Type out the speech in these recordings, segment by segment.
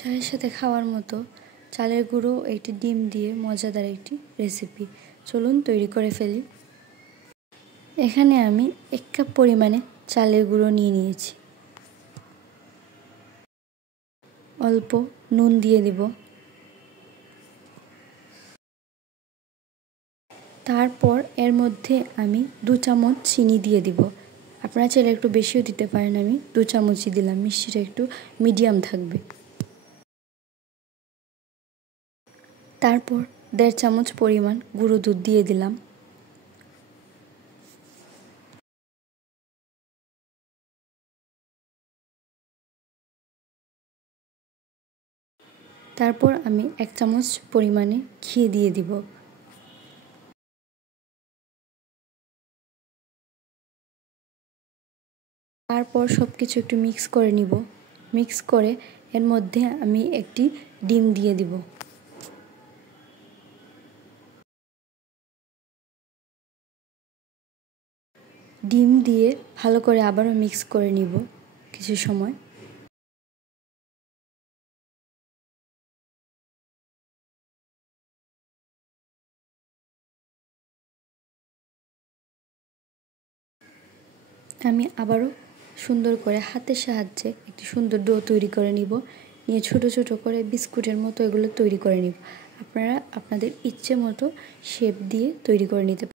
চায়ের সাথে খাওয়ার মতো চালের গুঁড়ো একটি ডিম দিয়ে মজাদার একটি রেসিপি। চলুন তৈরি করে ফেলি। এখানে আমি 1 কাপ পরিমাণে চালের গুঁড়ো নিয়ে নিয়েছি। অল্প নুন দিয়ে দিব। তারপর এর মধ্যে আমি 2 চামচ চিনি দিয়ে দিব। আপনারা চাইলে একটু বেশিও দিতে পারেন, আমি 2 চামচই দিলাম, মিষ্টিটা একটু মিডিয়াম থাকবে। তারপর 1.5 চামচ পরিমাণ গুঁড়ো দুধ দিয়ে দিলাম। তারপর আমি 1 চামচ পরিমাণে ঘি দিয়ে দিব। তারপর সবকিছু একটু মিক্স করে নিব। মিক্স করে এর মধ্যে আমি একটি ডিম দিয়ে দিব। ডিম দিয়ে ভালো করে আবারও মিক্স করে নিব কিছু সময়। আমি আবারও সুন্দর করে হাতের সাহায্যে একটি সুন্দর ডো তৈরি করে নিব। নিয়ে ছোট ছোট করে বিস্কুটের মতো এগুলো তৈরি করে নিব। আপনারা আপনাদের ইচ্ছে মতো শেপ দিয়ে তৈরি করে নিতে পারেন।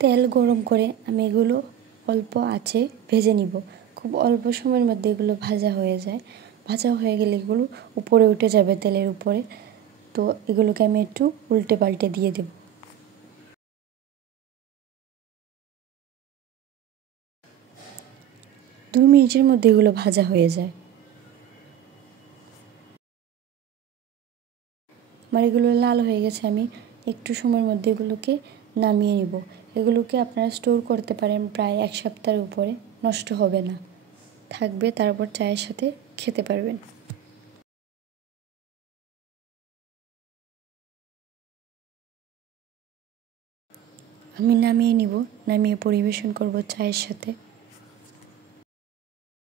তেল গরম করে আমি এগুলো অল্প আঁচে ভেজে নিব। খুব অল্প সময়ের মধ্যে এগুলো ভাজা হয়ে যায়। ভাজা হয়ে গেলে এগুলো উপরে উঠে যাবে তেলের উপরে। তো এগুলোকে আমি একটু উল্টে পাল্টে দিয়ে দেব। 2 মিনিটের মধ্যে এগুলো ভাজা হয়ে যায়। আমার এগুলো লাল হয়ে গেছে, আমি একটু সময়ের মধ্যে এগুলোকে নামিয়ে নিব। এগুলোকে আপনারা স্টোর করতে পারেন প্রায় 1 সপ্তাহের উপরে, নষ্ট হবে না, থাকবে, তারপর চায়ের সাথে খেতে পারবেন। আমি নামিয়ে নিব, নামিয়ে পরিবেশন করব চায়ের সাথে।